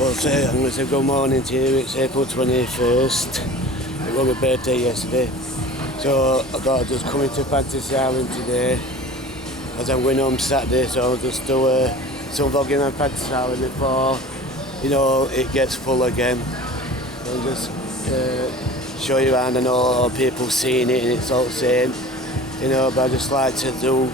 Well, I'm going to say good morning to you. It's April 21st. It was my birthday yesterday. So I thought I'd just come into Fantasy Island today as I'm going home Saturday, so I'll just do some vlogging on Fantasy Island before, it gets full again. I'll just show you around. I know people seeing it and it's all the same, but I just like to do,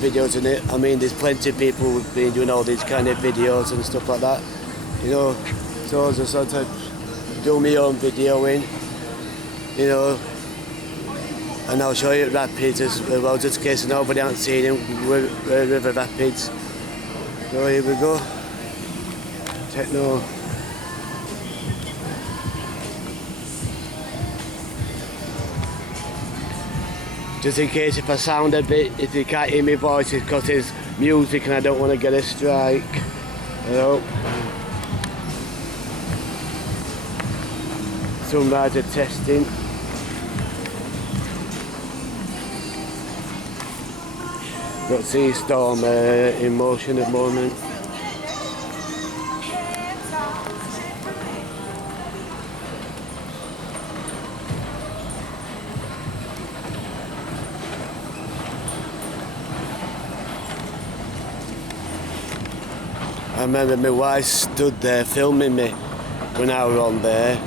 videos in it. I mean, there's plenty of people who've been doing all these kind of videos and stuff like that, so I just sort of do my own videoing, and I'll show you at Rapids as well, just in case nobody hasn't seen it. We're River Rapids. So here we go. Techno. Just in case if I sound a bit, if you can't hear my voice, it's because there's music and I don't want to get a strike. Some guys are testing. Got sea storm in motion at the moment. I remember my wife stood there filming me when I was on there.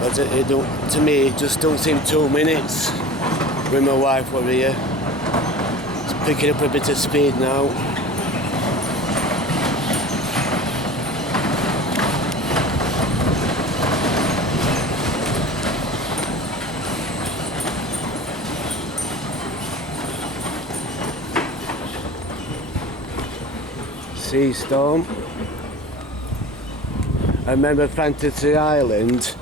But to me, it just don't seem 2 minutes when my wife was here. It's picking up a bit of speed now. Sea storm. I remember Fantasy Island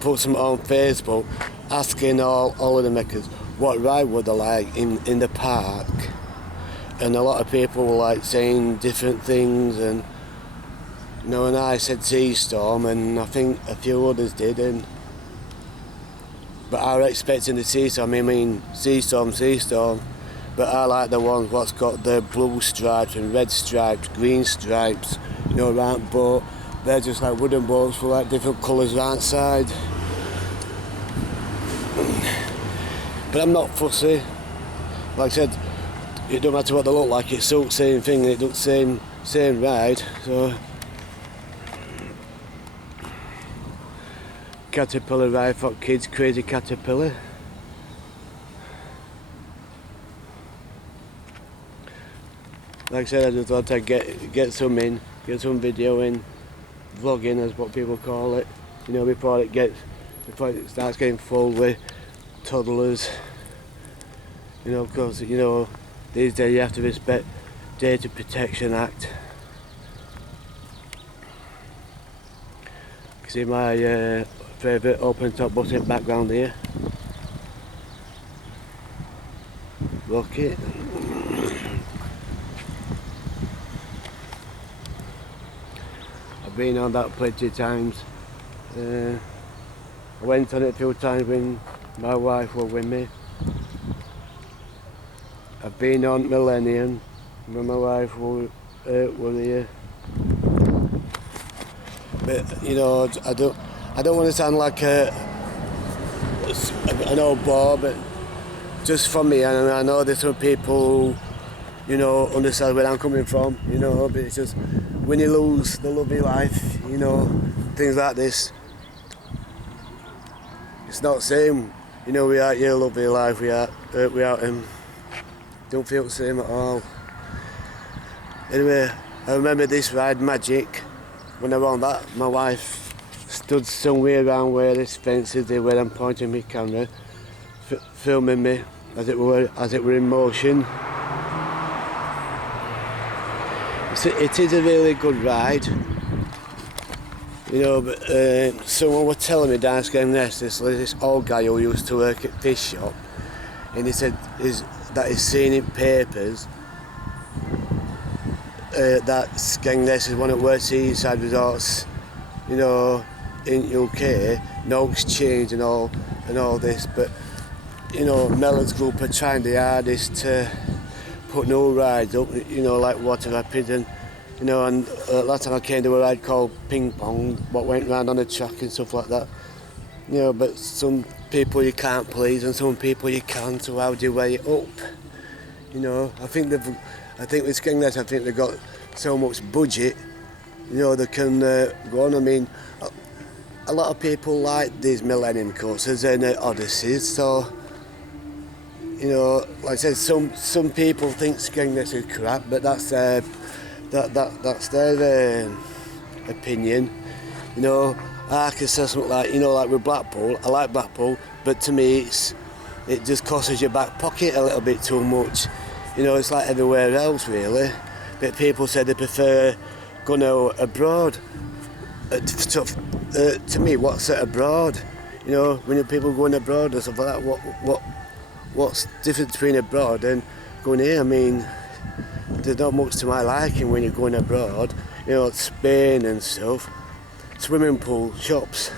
put some on Facebook asking all of the makers what ride would they like in the park, and a lot of people were like saying different things, and and I said sea storm, and I think a few others did, but I was expecting the sea storm. I mean sea storm. But I like the ones what's got the blue stripes and red stripes, green stripes, around boat. They're just like wooden boats with like different colours outside. But I'm not fussy. Like I said, it don't matter what they look like, it's all the same thing, it looks same ride. So caterpillar ride for kids, crazy caterpillar. Like I said, I just thought I'd get some video in, vlogging as what people call it, before it starts getting full with toddlers, because these days you have to respect Data Protection Act. You can see my favourite open top button background here. Rocket. I've been on that plenty of times. I went on it a few times when my wife was with me. I've been on Millennium when my wife was here. But I don't want to sound like an old bore, but just for me, and I know there's some people who understand where I'm coming from, but it's just when you lose the love of your life, things like this, it's not the same. Without your love of your life, without him, don't feel the same at all. Anyway, I remember this ride, Magic, when I was on that, my wife stood somewhere around where this fence is, where I'm pointing my camera, filming me as it were in motion. It is a really good ride, but someone was telling me down at Skegness, this old guy who used to work at fish shop, and he said that he's seen in papers that Skegness is one of the worst seaside resorts, in UK. No's changed and all this, but Mellon's group are trying the hardest to put new rides up, you know, like water rapid and, you know, and last time I came to a ride called ping pong, what went round on the track and stuff like that. You know, but some people you can't please and some people you can, so how do you weigh it up? You know, I think with Skegness, I think they've got so much budget, you know, they can go on. I mean, a lot of people like these Millennium coasters and Odysseys, so, you know, like I said, some people think Skegness is crap, but that's their opinion. You know, arc assessment, like, you know, like with Blackpool, I like Blackpool, but to me it just costs your back pocket a little bit too much. You know, it's like everywhere else really, but people say they prefer going abroad. To me, what's abroad? You know, when people going abroad and stuff like that, what's the difference between abroad and going here? I mean, there's not much to my liking when you're going abroad. You know, Spain and stuff, swimming pool, shops,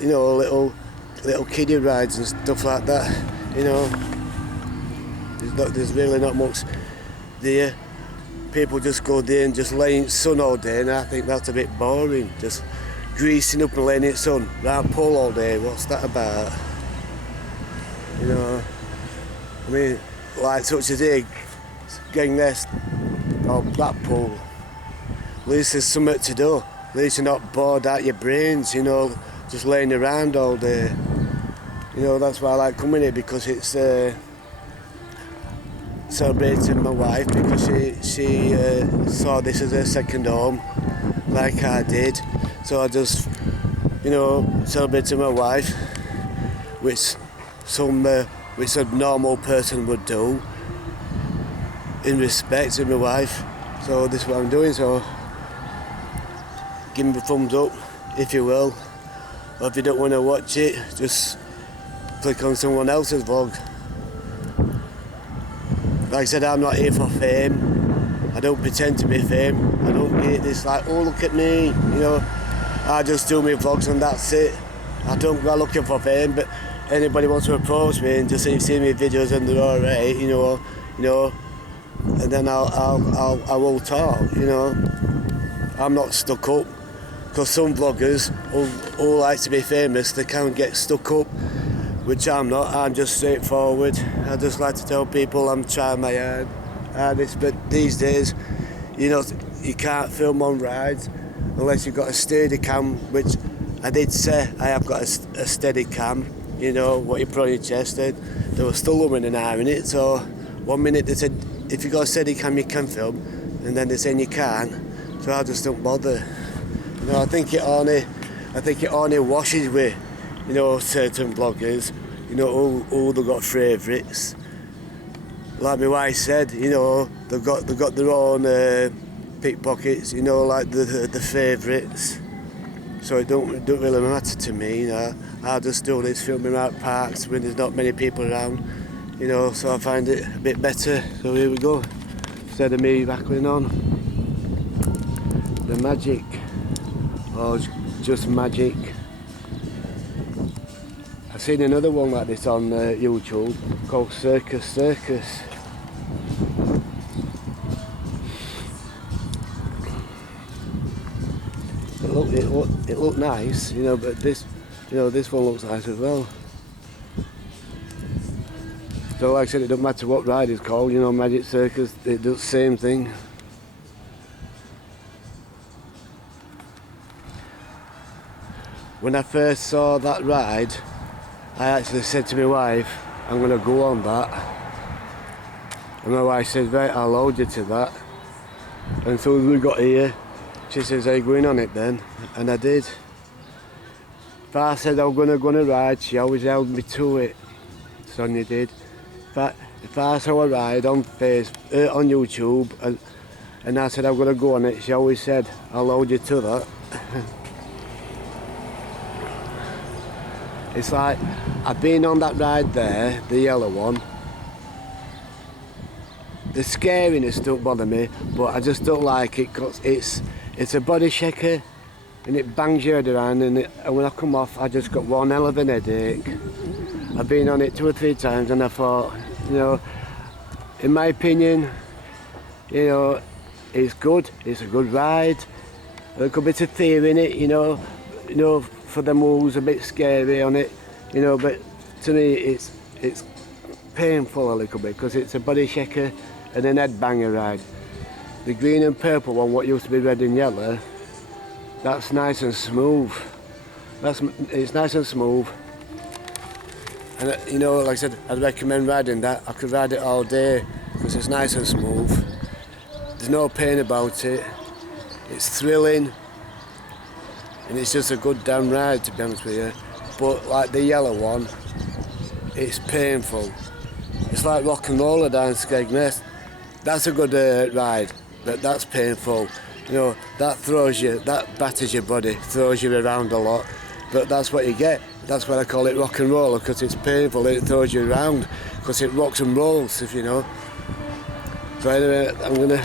you know, little kiddie rides and stuff like that. You know, there's really not much there. People just go there and just lay in the sun all day, and I think that's a bit boring. Just greasing up and laying in the sun, round pool all day. What's that about? You know, I mean, like such as here, Skegness or Blackpool, at least there's something to do. At least you're not bored out your brains, you know, just laying around all day. You know, that's why I like coming here, because it's celebrating my wife, because she saw this as her second home, like I did. So I just, you know, celebrating my wife, which a normal person would do, in respect to my wife. So this is what I'm doing. So give me a thumbs up if you will, or if you don't want to watch it, just click on someone else's vlog. Like I said, I'm not here for fame. I don't pretend to be fame. I don't get this like, oh look at me, you know. I just do my vlogs and that's it. I don't go looking for fame, but anybody wants to approach me and just see my videos and they're alright, you know, and then I will talk, you know. I'm not stuck up, because some vloggers who like to be famous, they can get stuck up, which I'm not. I'm just straightforward. I just like to tell people I'm trying my hardest, but these days, you know, you can't film on rides unless you've got a steady cam, which I did say I have got a steady cam, you know, what you put on your chest. They were still umming and ahhing it, so one minute they said if you got a steady cam you can film, and then they're saying you can't, so I just don't bother. You know, I think it only washes with, you know, certain bloggers, you know, who they've got favourites. Like my wife said, you know, they've got their own pickpockets, you know, like the favourites. So it don't really matter to me, you know. I just do this filming out parks when there's not many people around, you know, so I find it a bit better. So here we go, instead of me rattling on. The magic, or just magic. I've seen another one like this on YouTube called Circus. It looked nice, you know, but this one looks nice as well. So like I said, it doesn't matter what ride it's called, you know, Magic Circus, it does the same thing. When I first saw that ride, I actually said to my wife, I'm going to go on that. And my wife said, right, I'll load you to that. And so as we got here, she says, are you going on it then? And I did. If I said I was going to go on a ride, she always held me to it. Sonia did. If I saw a ride on YouTube and I said I'm going to go on it, she always said, I'll load you to that. It's like, I've been on that ride there, the yellow one. The scariness don't bother me, but I just don't like it because it's a body shaker and it bangs your head around, and when I come off I just got one hell of an headache. I've been on it 2 or 3 times and I thought, you know, in my opinion, you know, it's good. It's a good ride. A little bit of fear in it, you know, for them who's a bit scary on it, you know. But to me, it's painful a little bit because it's a body shaker and an head banger ride. The green and purple one, what used to be red and yellow, that's nice and smooth. It's nice and smooth. And you know, like I said, I'd recommend riding that. I could ride it all day because it's nice and smooth. There's no pain about it. It's thrilling. And it's just a good damn ride, to be honest with you. But like the yellow one, it's painful. It's like rock and roller down Skegness. That's a good ride, but that's painful. You know, that throws you, that batters your body, throws you around a lot. But that's what you get. That's why I call it rock and roller, because it's painful, it throws you around, because it rocks and rolls, if you know. So anyway, I'm gonna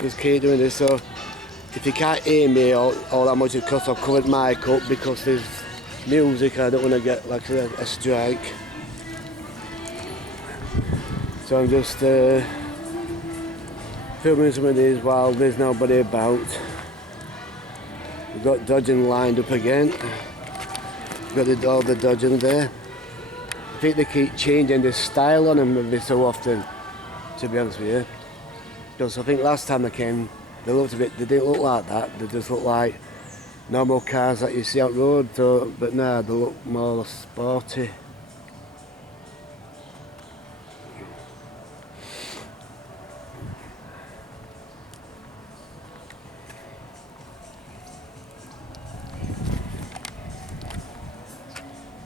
just keep doing this. So if you can't hear me all that much, it's because I've covered mic up because there's music. I don't want to get like a strike. So I'm just filming some of these while there's nobody about. We've got dodging lined up again. We've got all the dodging there. I think they keep changing the style on them every so often, to be honest with you. Because I think last time they came, they didn't look like that. They just look like normal cars that you see out road. So, but now they look more sporty.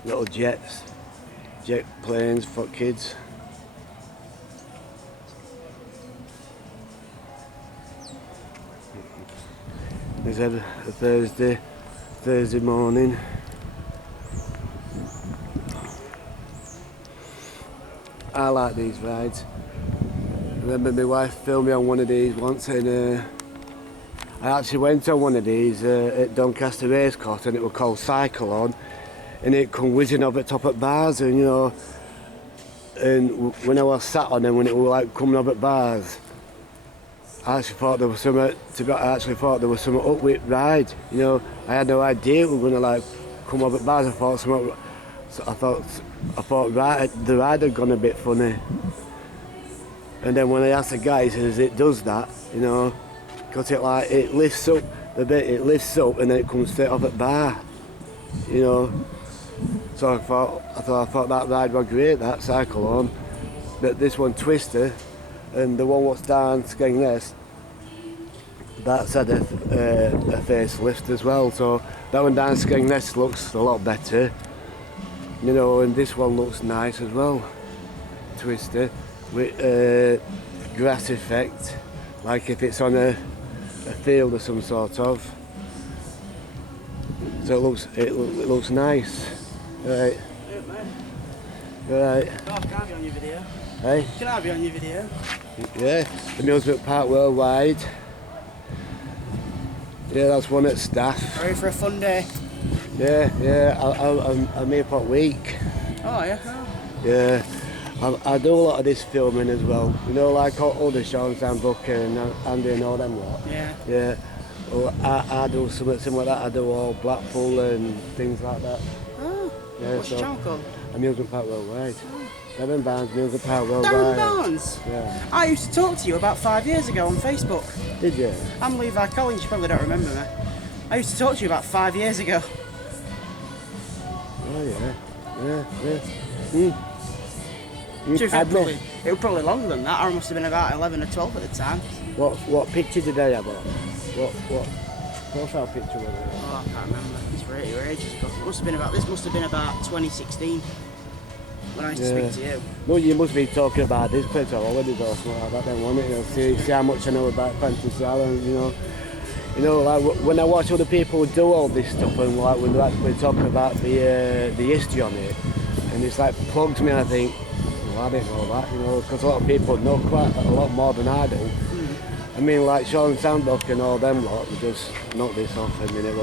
Little jet planes for kids. It's a Thursday morning. I like these rides. I remember my wife filmed me on one of these once, and I actually went on one of these at Doncaster Racecourse, and it was called Cycle On, and it come whizzing over the top at bars, and you know, and when I was sat on them, when it was like coming over at bars, I actually thought there was some up with ride. You know, I had no idea it was going to like come over at bars. I thought the ride had gone a bit funny. And then when I asked the guy, he says it does that, you know, because it lifts up a bit, and then it comes straight off at bar, you know. So I thought that ride was great, that Cycle On. But this one, Twister, and the one what's down Skegness, that's had a facelift as well. So that one down Skegness looks a lot better, you know, and this one looks nice as well. Twister with grass effect, like if it's on a field or some sort of. So it looks nice. Right. Right. Oh, can I be on your video? Hey? Can I be on your video? Yeah, the Millsbrook Park Worldwide. Yeah, that's one at Staff. Ready for a fun day? Yeah, I'm here for a week. Oh, yeah? Oh. Yeah, I do a lot of this filming as well. You know, like all the Sean Sam Booker and Andy and all them lot. Yeah. Yeah. Well, I do something similar like that. I do all Blackpool and things like that. Oh. Yeah, What's your channel called? Amusement Park Worldwide. Darren Barnes, Amusement Park Worldwide. Darren Barnes? Yeah. I used to talk to you about 5 years ago on Facebook. Did you? I'm Levi Collins, you probably don't remember me. I used to talk to you about 5 years ago. Oh yeah. It was probably longer than that. I must have been about 11 or 12 at the time. What picture did I have on? What profile picture was it? Oh, I can't remember. It's really ages ago. This must have been about 2016 when I used to speak to you. No, you must be talking about this place already or something like that then, wasn't it? You know, see how much I know about Fantasy Island, you know. You know, like when I watch other people do all this stuff, and like when we're talking about the history on it, and it's like plugs me, and I think, well, I didn't know that, you know, because a lot of people know quite a lot more than I do. I mean, like Sean Sandbuck and all them lot, they just knock this off a minute.